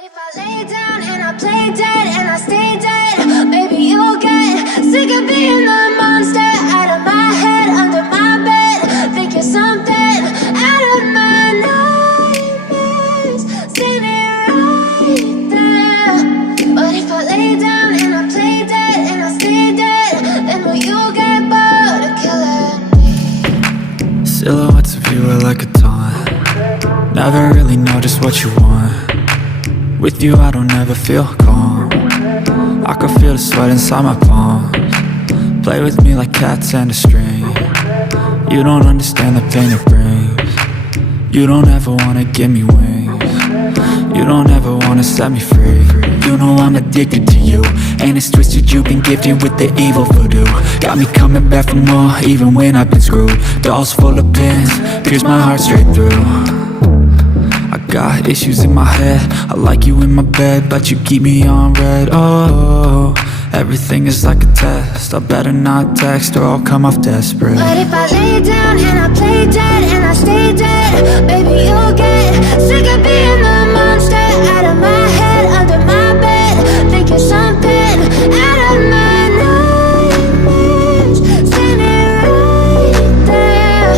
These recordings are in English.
But if I lay down and I play dead and I stay dead, maybe you'll get sick of being the monster out of my head, under my bed. Think you're something out of my nightmares, standing right there. But if I lay down and I play dead and I stay dead, then will you get bored of killing me? Silhouettes of you are like a taunt. Never really know just what you want. With you I don't ever feel calm. I can feel the sweat inside my palms. Play with me like cats and a string. You don't understand the pain it brings. You don't ever wanna give me wings. You don't ever wanna set me free. You know I'm addicted to you, and it's twisted, you've been gifted with the evil voodoo. Got me coming back for more, even when I've been screwed. Dolls full of pins, pierce my heart straight through. I got issues in my head, I like you in my bed, but you keep me on red. Oh, everything is like a test, I better not text or I'll come off desperate. But if I lay down and I play dead and I stay dead, baby you'll get sick of being the monster out of my head, under my bed. Think you're something out of my nightmares, standing right there.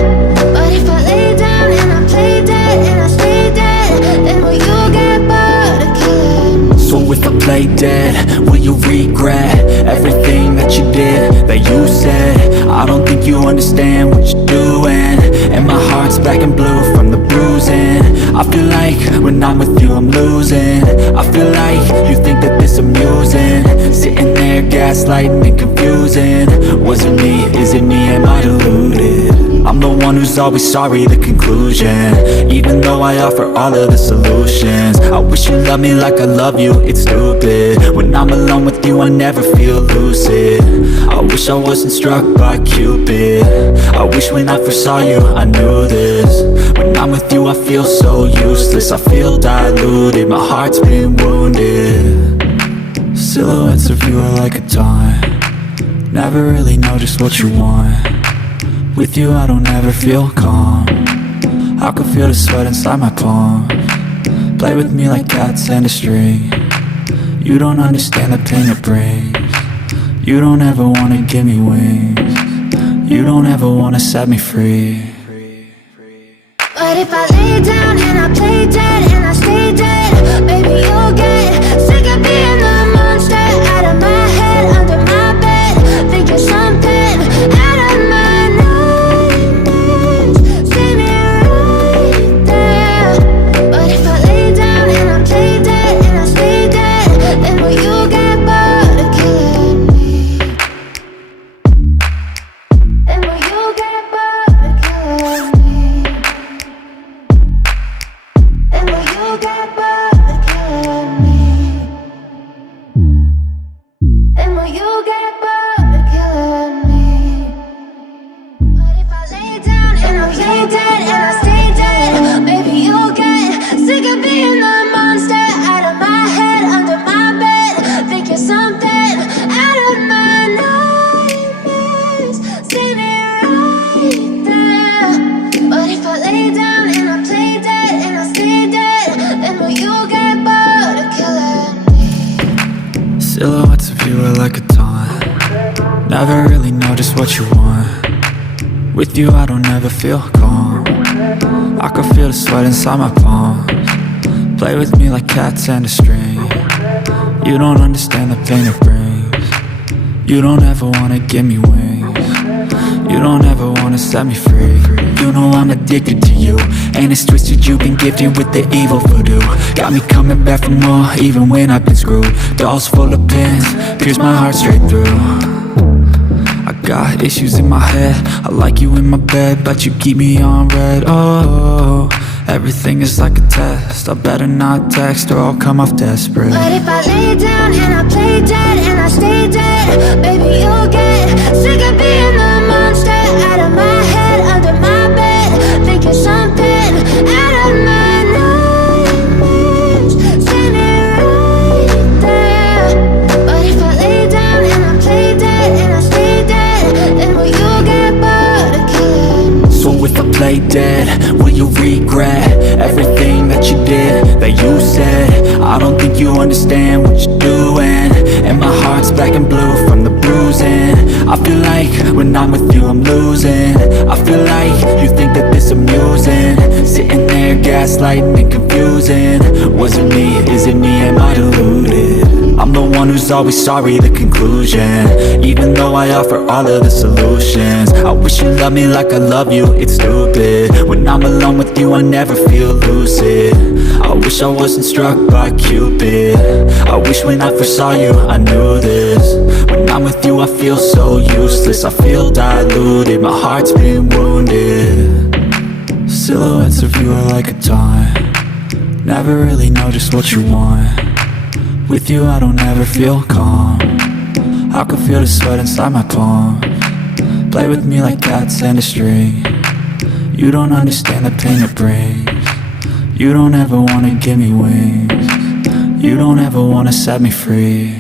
But if I lay down and I play dead and I stay dead, then will you get bored of killing me? So if I play dead, will you regret everything that you did, that you said? I don't think you understand what you're doing, and my heart's black and blue from the bruising. I feel like when I'm with you I'm losing. I feel like you think that this amusing, sitting there gaslighting and confusing. Was it me? Is it me? Am I deluded? I'm the one who's always sorry, the conclusion, even though I offer all of the solutions. I wish you loved me like I love you, it's stupid. When I'm alone with you I never feel lucid. I wish I wasn't struck by Cupid. I wish when I first saw you I knew this. When I'm with you I feel so useless, I feel diluted, my heart's been wounded. Silhouettes of you are like a taunt. Never really know just what you want. With you I don't ever feel calm. I can feel the sweat inside my palms. Play with me like cats and a string. You don't understand the pain it brings. You don't ever wanna give me wings. You don't ever wanna set me free. But if I lay down and I play dead and I stay dead, baby you'll get sick of being the monster out of my head, under my bed. Think you're something out of my nightmares, standing right there. But if I lay down and I play dead and I stay dead, then will you get bored of killing me? Then will you get bored of killing me? Then will you get bored of killing me? Then will you get bored of killing me? But if I lay down and I play dead and I stay dead, baby you'll get sick of being the monster out of my head, under my bed. Think you're something out of my nightmares, standing right there. But if I lay down and I play dead and I stay dead, then will you get bored of killing me? Silhouettes of you are like a taunt. Never really know just what you want. With you I don't ever feel calm. I can feel the sweat inside my palms. Play with me like cats and a string. You don't understand the pain it brings. You don't ever wanna give me wings. You don't ever wanna set me free. You know I'm addicted to you, and it's twisted, you've been gifted with the evil voodoo. Got me coming back for more, even when I've been screwed. Dolls full of pins, pierce my heart straight through. I got issues in my head, I like you in my bed, but you keep me on red. Oh, everything is like a test, I better not text or I'll come off desperate. But if I lay down and I play dead and I stay dead, baby you'll get sick of being the monster out of my head, under my bed. Think you're something out of my nightmares, standing right there. But if I lay down and I play dead and I stay dead, then will you get bored of killing me? So if I play dead, will you regret everything that you did, that you said? I don't you understand what you're doing. And my heart's black and blue from the bruising. I feel like when I'm with you I'm losing. I feel like you think that this amusing. Sitting there gaslighting and confusing. Was it me? Is it me? Am I deluded? I'm the one who's always sorry, the conclusion. Even though I offer all of the solutions. I wish you loved me like I love you, it's stupid. When I'm alone with you I never feel lucid. I wish I wasn't struck by Cupid. I wish when I first saw you I knew this. When I'm with you I feel so useless. I feel diluted, my heart's been wounded. Silhouettes of you are like a taunt. Never really know just what you want. With you I don't ever feel calm. I can feel the sweat inside my palm. Play with me like cats and a string. You don't understand the pain it brings. You don't ever wanna give me wings. You don't ever wanna set me free.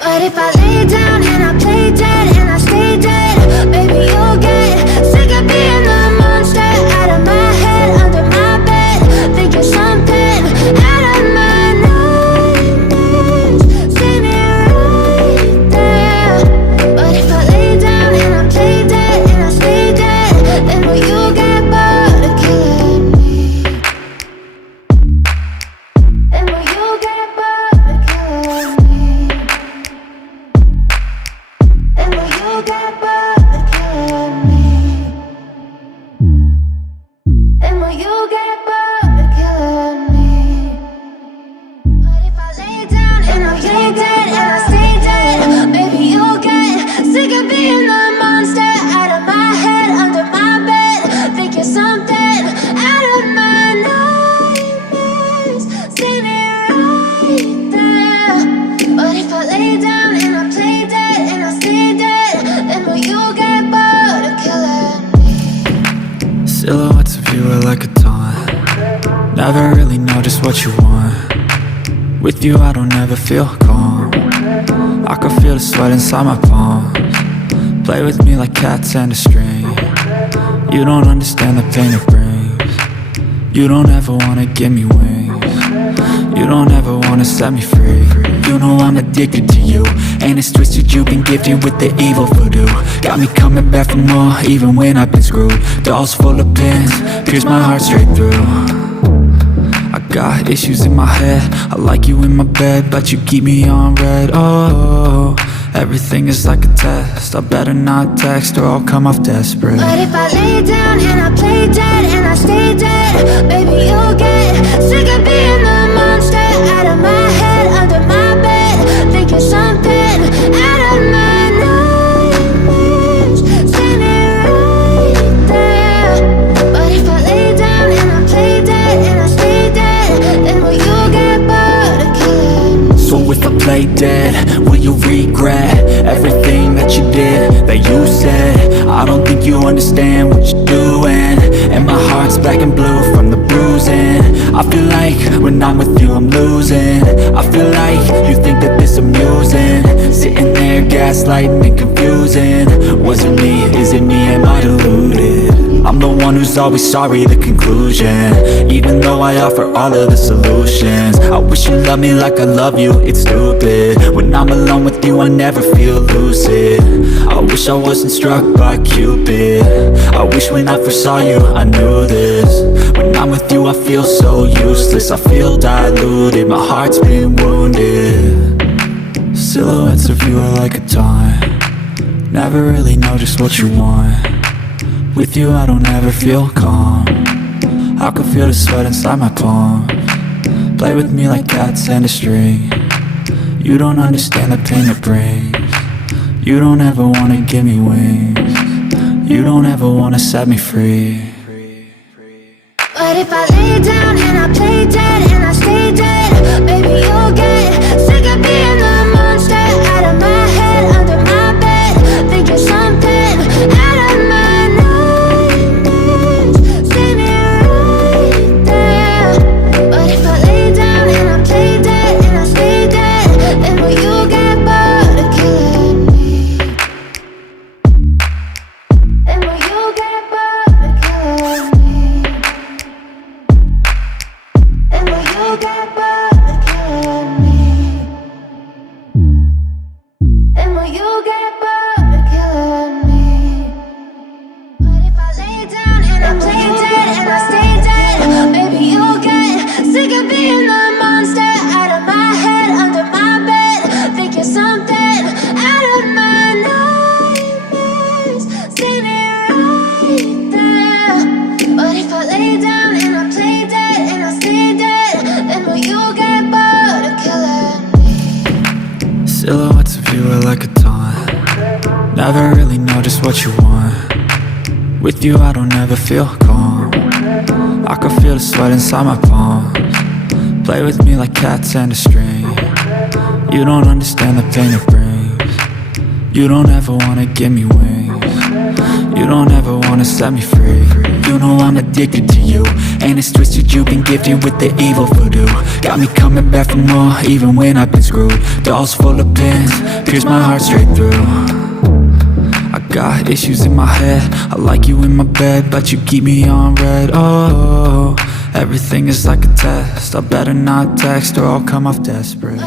But if I lay down and I play dead and I stay dead, baby you'll get sick of being the monster out of my head, under my bed, thinking something out of my nightmares. See me right there. But if I lay down and I play dead and I stay dead, then will you get bored of killing me? Then will you get bored of killing me? Then will you get bored of killing me? Then will you get bored of killing me? But if I lay down and I play dead and I stay dead, baby you'll get sick of being the monster out of my head, under my bed, thinking something out of my nightmares. See me right there. But if I lay down and I play dead and I stay dead, then will you get bored of killing me? Silhouettes of you are like a taunt. Never really know just what you want. With you I don't ever feel calm. I can feel the sweat inside my palms. Play with me like cats and a string. You don't understand the pain it brings. You don't ever wanna give me wings. You don't ever wanna set me free. You know I'm addicted to you, and it's twisted, you've been gifted with the evil voodoo. Got me coming back for more, even when I've been screwed. Dolls full of pins, pierce my heart straight through. I got issues in my head, I like you in my bed, but you keep me on red. Oh, everything is like a test, I better not text or I'll come off desperate. But if I lay down and I play dead and I stay dead, baby you'll get sick of being the monster out of my head, under my bed, thinking something out of my nightmares. See me right there. But if I lay down and I play dead and I stay dead, then will you get bored of killing me? So if I play dead, will you regret everything that you did, that you said? I don't think you understand what you're doing. And my heart's black and blue from the bruising. I feel like when I'm with you I'm losing. I feel like you think that this amusing. Sitting there gaslighting and confusing. Was it me? Is it me? Am I deluded? I'm the one who's always sorry, the conclusion. Even though I offer all of the solutions. I wish you loved me like I love you, it's stupid. When I'm alone with you I never feel lucid. I wish I wasn't struck by Cupid. I wish when I first saw you I knew this. When I'm with you I feel so useless. I feel diluted, my heart's been wounded. Silhouettes of you are like a taunt. Never really know just what you want. With you I don't ever feel calm. I can feel the sweat inside my palms. Play with me like cats and a string. You don't understand the pain it brings. You don't ever wanna give me wings. You don't ever wanna set me free. But if I lay down and I play dead and I stay dead, baby you'll get sick of being the monster out of my head, under my bed, thinking something out of my nightmares. See me right there. But if I lay down and I play dead and I stay dead, then will you get bored of killing me? Then will you get bored of killing me? what you want. With you I don't ever feel calm. I can feel the sweat inside my palms. Play with me like cats and a string. You don't understand the pain it brings. You don't ever wanna give me wings. You don't ever wanna set me free. You know I'm addicted to you, and it's twisted, you've been gifted with the evil voodoo. Got me coming back for more, even when I've been screwed. Dolls full of pins, pierce my heart straight through. I got issues in my head, I like you in my bed, but you keep me on red. Oh, everything is like a test, I better not text or I'll come off desperate.